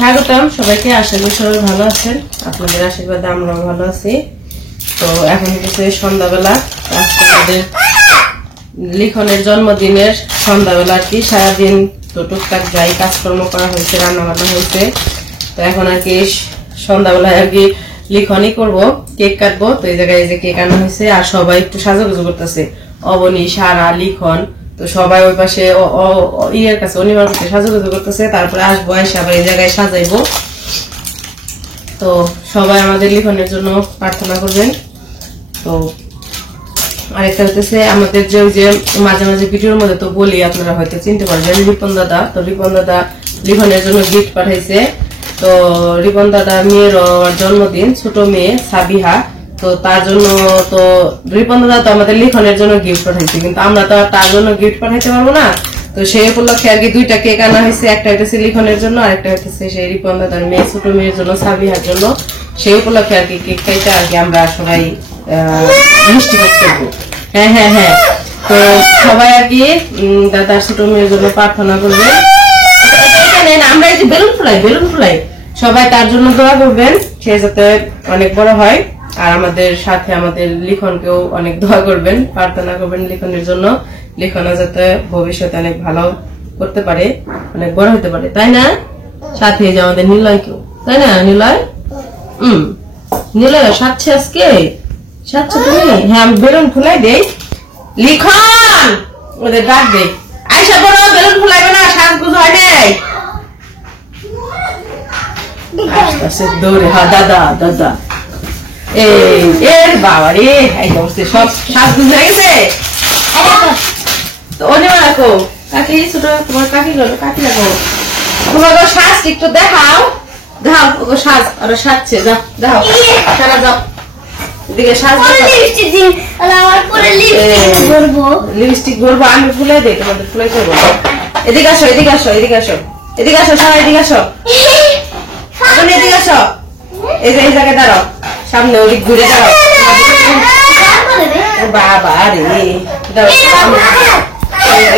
স্বাগতম সবাইকে। আশা করি সবাই ভালো আছেন, আপনাদের আশীর্বাদে আমরাও ভালো আছি। তো এখন হচ্ছে সন্ধ্যাবেলা, আজকে আমাদের লিখনের জন্মদিনের সন্ধ্যাবেলা আর কি। সারাদিন তো টুকটাক যাই কাজকর্ম করা হয়েছে, রান্না বান্না হয়েছে। তো এখন আর কি সন্ধ্যাবেলায় আর কি লিখনই করবো, কেক কাটবো। তো এই জায়গায় যে কেক আনা হয়েছে, আর সবাই একটু সাজুগুজু করতেছে, অবনী, সারা, লিখন। তো সবাই ওই পাশে ইয়ের কাছে অনিমার কাছে সাজুগুজু করতেছে। তারপরে আসবো, এসে আবার এই জায়গায় সাজাইবো। তো সবাই আমাদের লিখনের জন্য প্রার্থনা করবেন। তো আরেকটা হইতেছে আমাদের যে ওই যে মাঝে মাঝে ভিডিওর মধ্যে তো বলি, আপনারা হয়তো চিনতে পারবেন, রিপন দাদা। তো রিপন দাদা লিখনের জন্য গিফট পাঠাইছে। তো রিপন দাদা মেয়ের জন্মদিন, ছোট মেয়ে সাবিহা। তো তার জন্য তো রিপন দাদা তো আমাদের লিখনের জন্য গিফট পাঠাইছে, কিন্তু আমরা তো তার জন্য গিফট পাঠাইতে পারবো না। তো সেই উপলক্ষে আর কি দুইটা কেক আনা হয়েছে, একটা হইতেছে লিখনের জন্য, আর একটা হইতেছে সেই রিপন দাদার মেয়ে, ছোট মেয়ের জন্য, সাবিহার জন্য। সেই উপলক্ষে আর কি কেক খাইতে আর কি আমরা সবাই মিষ্টি করবো। হ্যাঁ হ্যাঁ হ্যাঁ। তো সবাই আর কি দাদার ছোট মেয়ের জন্য প্রার্থনা করবে। আমরা এই যে বেলুন ফুলাই সবাই তার জন্য দোয়া করবেন, সে যাতে অনেক বড় হয়। আর আমাদের সাথে আমাদের লিখনকেও অনেক দোয়া করবেন, প্রার্থনা করবেন লিখনের জন্য। লিখনও যাতে ভবিষ্যতে অনেক ভালো করতে পারে, অনেক বড় হতে পারে, তাই না? সাথে যে আমাদের নিলয়কেও, তাই না? নিলয় সাথে আজকে সাথে তুমি। হ্যাঁ, আমি বেলুন ফুলাই দেই। লিখন ওদের ডাক দে, আইসা বড় বেলুন ফুলাইবে না, সাজগুজ হয় নাই। দৌড়ে, হ্যাঁ দাদা দাদা। এর বাবা রে, সব সাজগুজ হয়ে গেছে। তো অনিমা রাখো, কাকি ছোট তোমার কাকি গেল, কাকি রাখো তোমার সাজ একটু দেখাও। দেখাও ওগো সাজ, আর সাজছে, যাও দেখাও, সারা যাও এদিকে সাজ। লিপস্টিক ভরবো আমি, ফুলে দেই তোমাদের, ফুলাই করবো। এদিকে আসো, এদিকে আসো, এদিকে আসো, এদিকে আসো, সবাই এদিকে আসো, এদিকে আসো। এই যে এই জায়গায় দাঁড়াও, সামনে ওদিক ঘুরে দাঁড়াও। বাবা রে,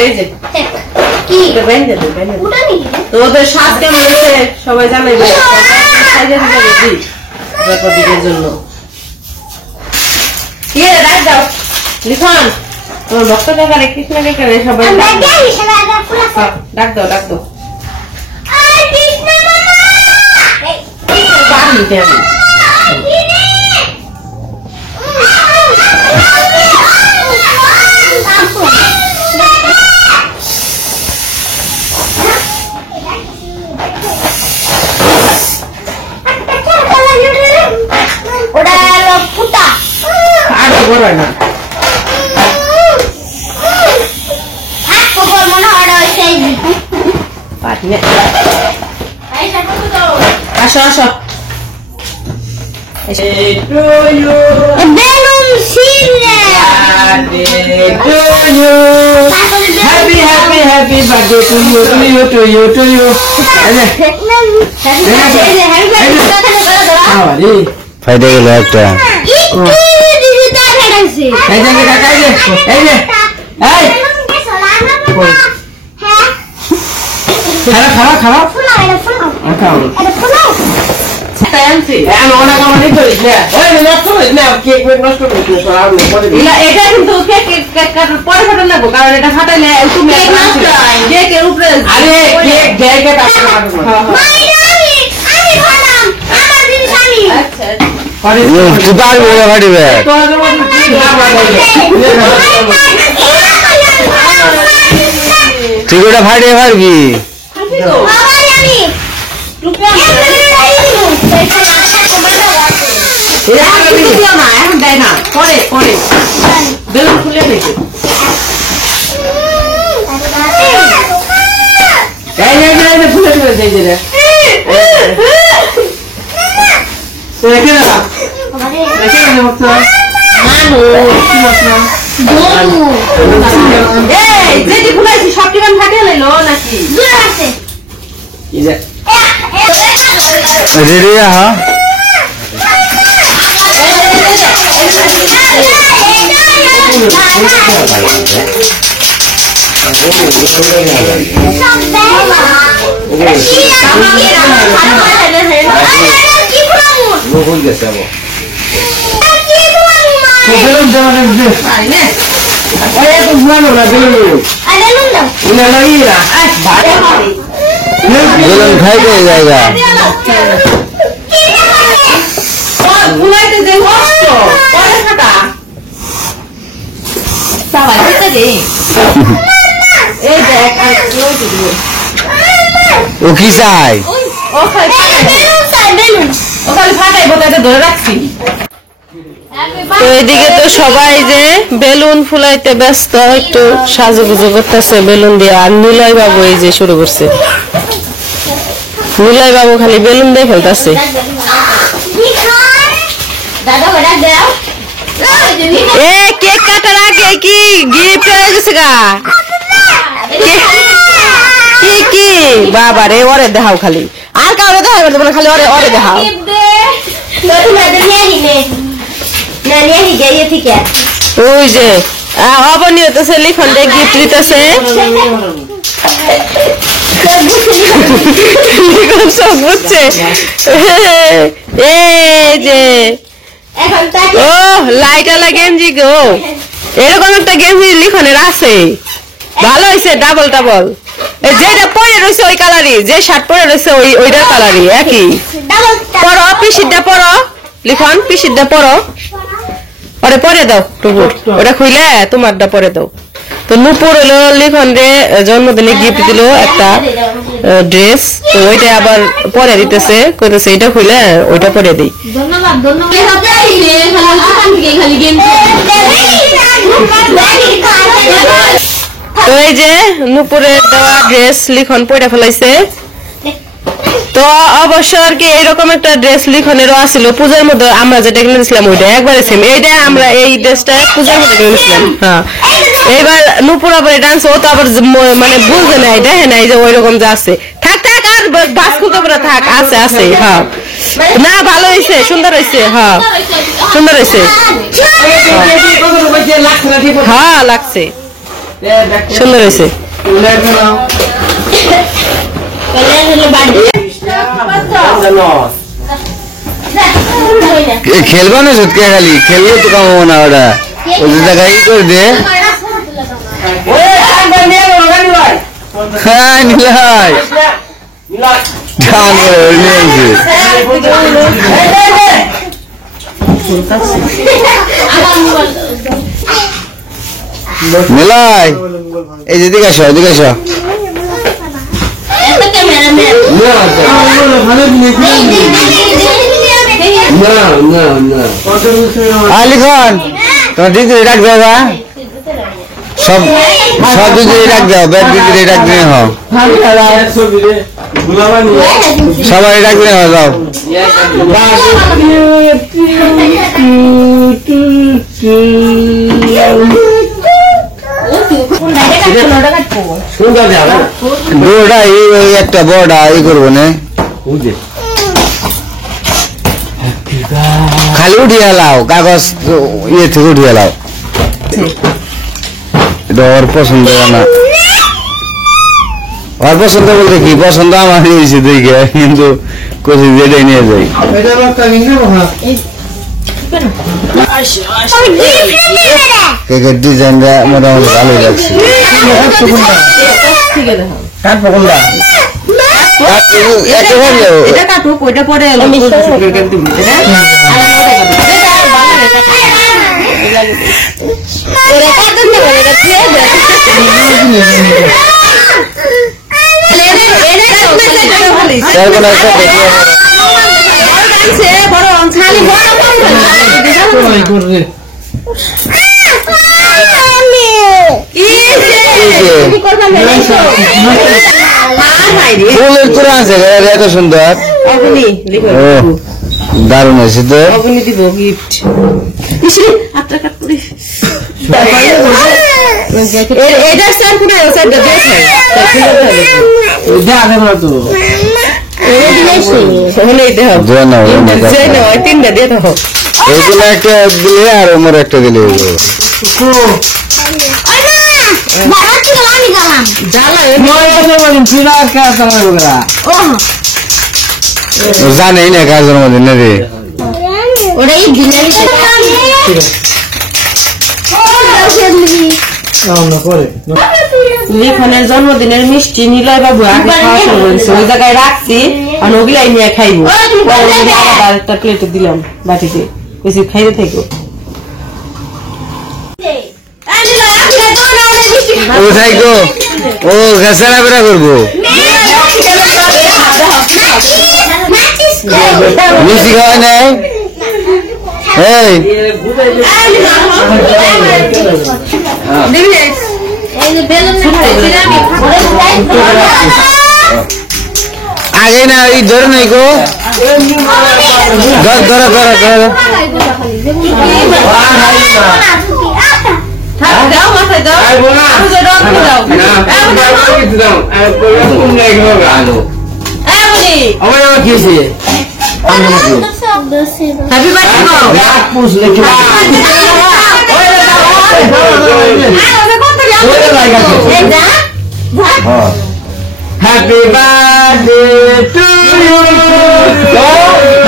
এই যে ওদের সাজ কেমন হয়েছে সবাই জানাইবে দিকের জন্য। ডাক দাও লিখন, তোমার ভক্ত কাকারে, কৃষ্ণ কাকারে সবাই ডাক দাও, ডাক দাও। আসো আসো, ফাইদা গেল একটা। খারাপ খারাপ এটা কিন্তু পরে ফাটান লাগবো, কারণ এটা ফাটাইলে তুমি কেকের উপরে তুই ওটা ফাটিয়ে পারবি। এখন দেয় না, পরে পরে বেলুন খুলে দেবে। ফুলে ফুলে দেয় যে ফুলাইছি সব টিমান ফাটিয়ে লাইলো নাকি? রেডি? হ্যাঁ Sampai গোল গেছে আবার বেলুন খাইতে জায়গা ও কি চাই তো এদিকে তো সবাই যে বেলুন ফুলাইতে ব্যস্ত, একটু সাজুগুজু করতেছে বেলুন দিয়ে। আর নিলয় বাবু এই যে শুরু করছে, নিলয় বাবু খালি বেলুন দিয়ে খেলতেছে। এ কেক কাটার আগে কি গিফট হয়ে গেছে গা? কি কি বাবা রে, ওরে দেখাও খালি, আর কাউরে দেখাই পারতে খালি ওরে ওরে দেখাও। ওই যে অবনিয়ত লিখন দিয়ে গিফট দিতেছে, সব বুঝছে। এই যে ও লাইটালা গেঞ্জি গো, এরকম একটা গেঞ্জি লিখনের আছে, ভালো হয়েছে, ডাবল ডাবল। যেটা পরে রয়েছে ওই কালারই, যে শার্ট পরে রয়েছে ওইটার কালারই একই। পরো পিসিরটা পরো লিখন, পিসিরটা পরো, ওরে পরে দাও টুকুর, ওটা খুইলে তোমারটা পরে দাও। তো নুপুর হলো লিখন রে জন্মদিনে গিফট দিল একটা ড্রেস, তো ওইটা আবার পরে দিতেছে, কইতেছে এটা খুইলে ওইটা পরে দিই। তো এই যে নুপুরের দেওয়া ড্রেস লিখন পরে ফেলাইছে। তো অবশ্য আর কি এরকম একটা ড্রেস লিখনেরও আসছিল পূজার মধ্যে, আমরা যেটা কিনেছিলাম ওইটা একবারে সেম, এইটা আমরা এই ড্রেসটা পূজার মধ্যে কিনেছিলাম। হ্যাঁ, এইবার নুপুর আবার এটা আনছে, ও তো আবার মানে বুঝবে না এটা, হ্যাঁ না এই যে ওই রকম যা আছে, থাক থাক আর বাস খুলতে পারে, থাক আছে আছে। হ্যাঁ না ভালো হয়েছে, সুন্দর হয়েছে, হ্যাঁ সুন্দর হয়েছে, হ্যাঁ লাগছে, সুন্দর হয়েছে। খেলবা না সত্যি, খালি খেললে তো কামাবো না ওরা, ওই জায়গা ই করে দে। হ্যাঁ নিলাই নিলাই, এই যে দিকে আসো, এদিকে আসো। লিখন তোমার দিদি ডাক দেও, সব সব দিদি ডাক দাও, ব্যাগ দিদি ডাক দিয়ে হও, সবাই ডাক দিয়ে হও, যাও। বড়টা একটা বড়টা ই করবো না, খালি উঠিয়ে লাও, কাগজ ইয়ে থেকে উঠিয়ে লাও, এটা ওর পছন্দ না। ওর পছন্দ বলতে কি, পছন্দ আমার নিয়েছে দেখে, কিন্তু কোথায় যেটাই নিয়ে যাই। কেকের ডিজাইনটা মোটামুটি ভালো লাগছে। ফুলের তোরা আছে এত সুন্দর, দারুণ হয়েছে তো। এইগুলো একটা দিলে আর আমার একটা দিলে জানেই না কার জন্মদিন না রে। ওটাই দিনালি লিখনের জন্মদিনের মিষ্টি নিলয় বাবু আগে খাওয়া শুরু করেছে, ওই জায়গায় রাখছি আর ওগুলাই নিয়ে খাইবো। আলাদা একটা প্লেটে দিলাম বাটিতে, বেশি খাইতে থাকবো। ও থাইকো ও ঘাসারা বেড়া করবো মিষ্টি খাওয়াই নাই এই আগে না এই ধরে নাই গো ধর ধর ধর ধর দাও মাথায় দাও, Happy birthday to you.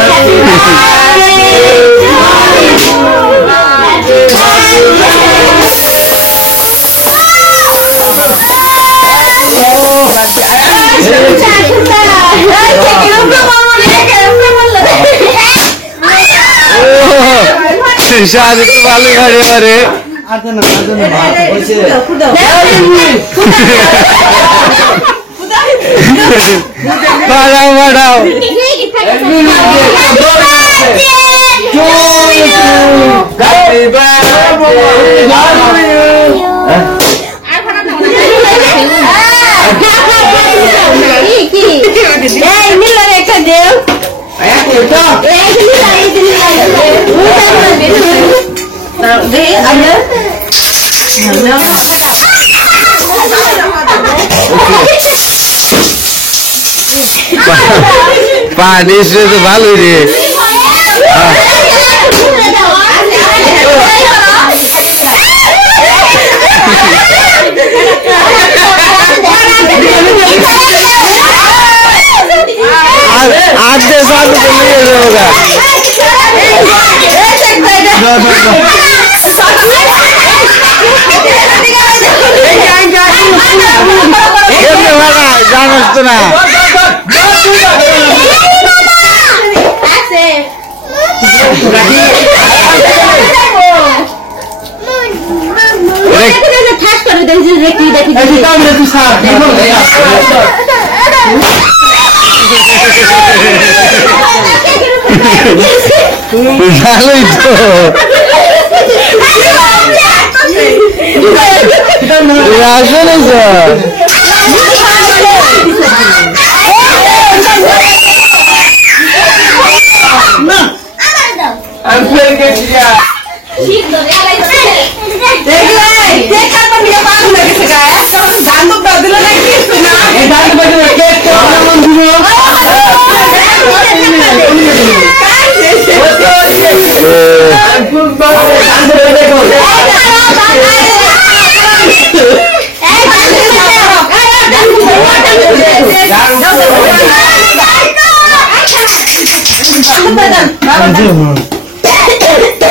Happy শাদি তো ভালো ঘরে ঘরে বাড়াও বাড়াও পানি তো ভালোই রে আজকে সাল তো নিয়ে যাবো জানাস তো না ভালোই তো আসলে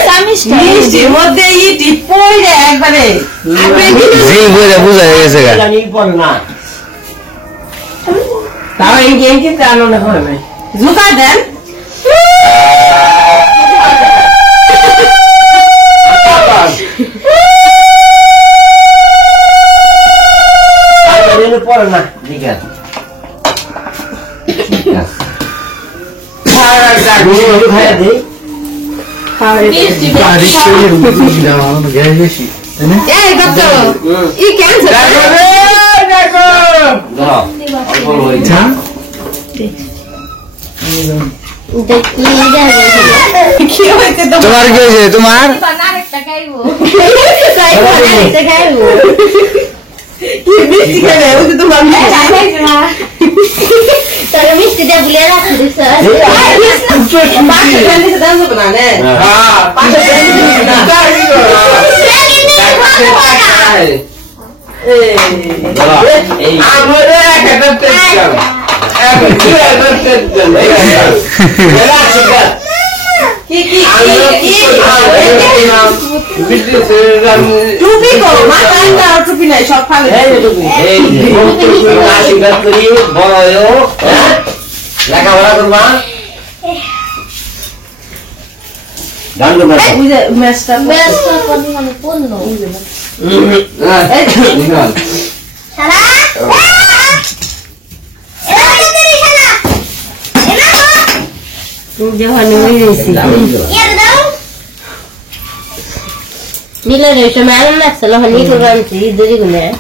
স্যার মিষ্টির মধ্যে ইটি পড়ে একবারে বুঝা গেছে তাও এই গেম কিন্তু আলো না হয় নাই জুতা দেন পড়ে না ঠিক আছে খাইয়া দিই তোমার কি হয়েছে তোমার মিষ্টি দিয়ে বলে রাখি কি টুপি করো মাথায় না টুপি নাই সব ফালে আশীর্বাদ করি বড় হয়েও লেখাপড়া করবা গান করবা ম্যাচটা ব্যস্ত কোন মানে কোন নো সারা Nila ne shama na sala hani ko ran ti diri gune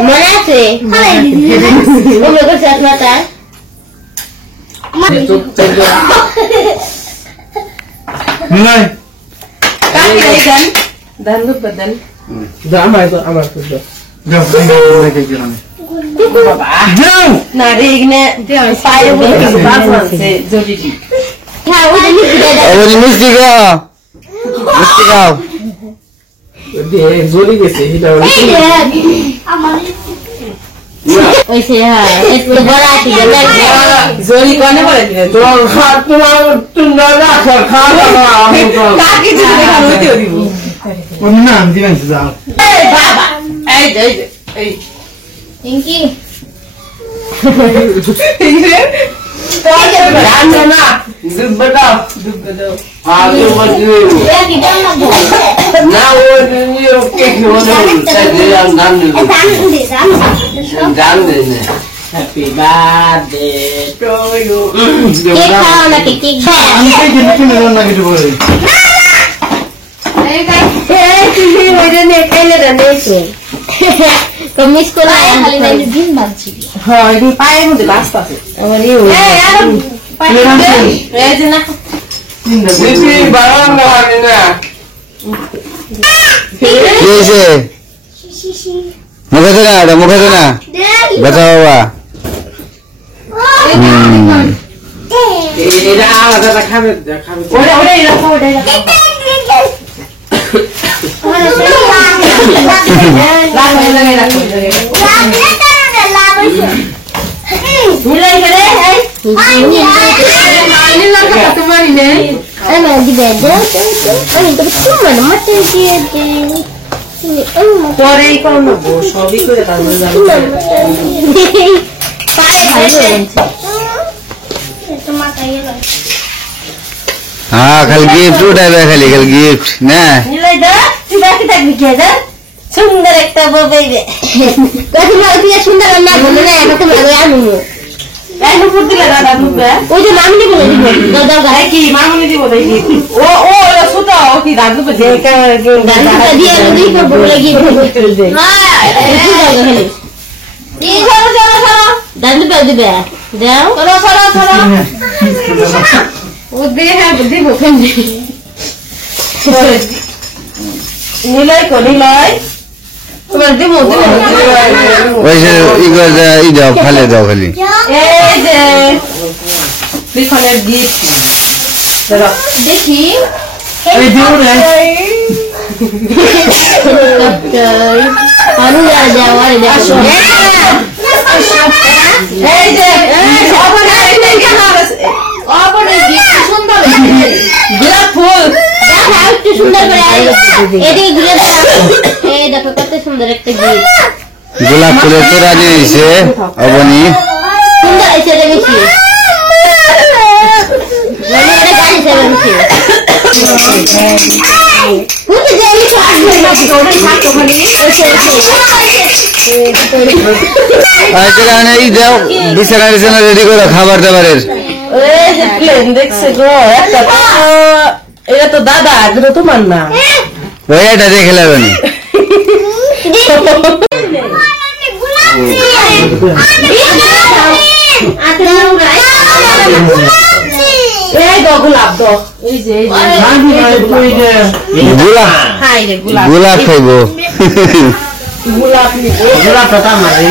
mana se o me ko sat mata Niloy দান দুধ বদল না রে ইগনে পায়ে বসে বাস আছে জরুরি ha o de ni da এবারে মিষ্টি খাও মিষ্টি খাও oi se ha esto bada ki da জরি কোনে বলে দিলে তো কাকি যদি দেখা হইতে দিব এই বাবা এই যে এই ইনকি না দুব্বটা আগে মজুরি এ কি দাম না না ও নিয়ে ওকে কি হলো তাই আমি গান দেব গান দেব happy birthday to you ke khao na ke ha eh তুমি ওইটা নে কাইলে রানে সে তো মিস করে খালি না দিন বাঁচছি হ্যাঁ এই পায়ের মধ্যে বাস্তা আছে আমার ইউ এই যে না দিদি বারণ লাগে না কি হয়েছে মুখে দে না এটা মুখে দে না ব্যথা বাবা এটা আলাদা খাবে খাবে ওরে ওরে এরকম ওরে লাগাই রাখো মিলাই করে এই না কথা তোমারই নেই ana di beda ani to cuma mate dia di ini পরেই কোন সবই করে তারপরে যাবে pakai baju তোমার কাইয়ে লয় হ্যাঁ খালি গিফট উঠাইবে খালি খালি গিফট না nilai dah sudah kita bikin dah sundar ekta baby kasi mau dia sundar na bole na ekta malu anu এই নুপুর দিলে দাদা নুপুর ওই যে মামনি বলে দিব দাদা গায় কি মামুনি দিব দেখি ও ও সুতো ও কি দাদু যে দাদা দিয়ে দুই কো বলে গিয়ে দে হ্যাঁ একটু দাও খালি এই চলো চলো চলো দাদু পে দিবে দাও চলো চলো চলো ও দিয়ে দিব কেন নিলাই কো নিলাই তোমার দিব ওই যে ই দাও খালি দাও খালি এই যে লিখনের গিফট দেখি এই দিও রে আনু যা যাওয়ার দেখো এই যে অপরে এই কেন অপরে গিফট সুন্দর গোলাপ ফুল দেখো একটু সুন্দর করে এদিকে ঘুরে দাও এই দেখো কত সুন্দর একটা গিফট গোলাপ ফুলের তোরা দিয়েছে অবনি সুন্দর আছে এটা বেশি মানে এটা গাড়ি সেবা বেশি পুরো জানি তো আসবে না ওটা থাকো খালি আজকে এই দাও বিছানা রেডি করো খাবার দাবারের এই যে প্লেন দেখছে গো একটা এটা তো দাদা এটা তো তোমার না ওই এটা দেখে লাগবে এই গো গোলাপ দাও এই যে গোলাপ হাই রে গোলাপ গোলাপ খাইবো গোলাপ নিবো গোলাপ পাতা মারে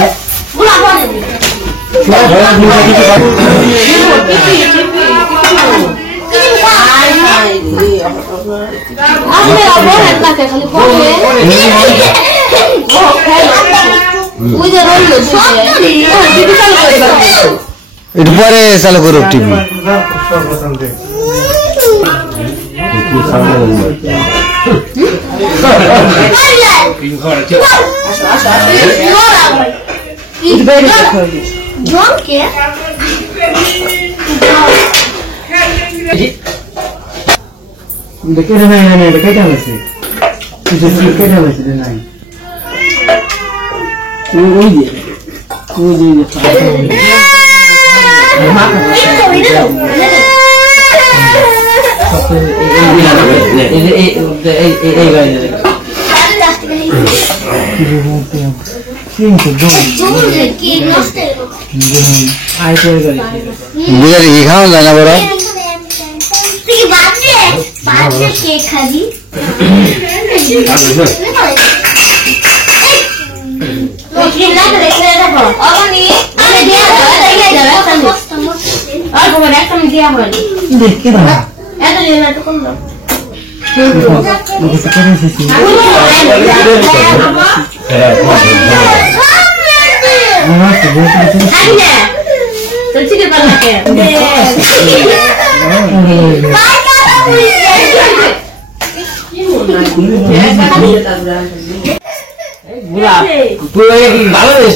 আমি অপর একটা খালি পড়ে ওই যে রইল সব দিদি চালু করে দাও একটু পরে চালু করুক টিভি। বিরিয়ানি কি খাওয়া যায় না বড়? কেক খাবি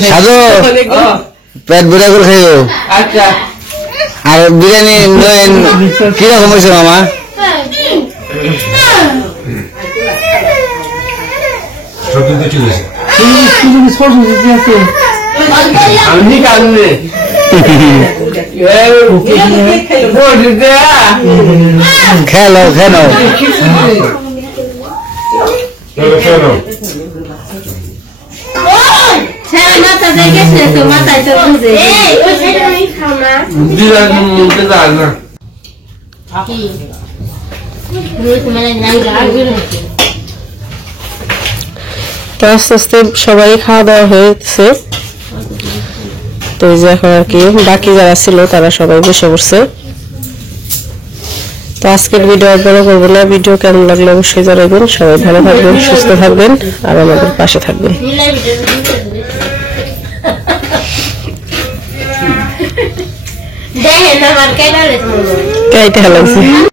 সাধু পেট ভরে করে খাইও। আচ্ছা আর বিরিয়ানি কিরকম হয়েছে মামা? আমি কাঁদবে খেলো খেলো। মাথা দেখেছে তো মাথায় তো বুঝে তো আস্তে আস্তে সবাই খাওয়া দাওয়া হয়েছে। তো এই যে এখন আর কি বাকি যারা ছিল তারা সবাই বসে পড়ছে। তো আজকের ভিডিও আর বড় করবো না। ভিডিও কেমন লাগলো অবশ্যই জানাবেন। সবাই ভালো থাকবেন, সুস্থ থাকবেন আর আমাদের পাশে থাকবেন। দেখেন আমার কেটে কেটে লাগছে।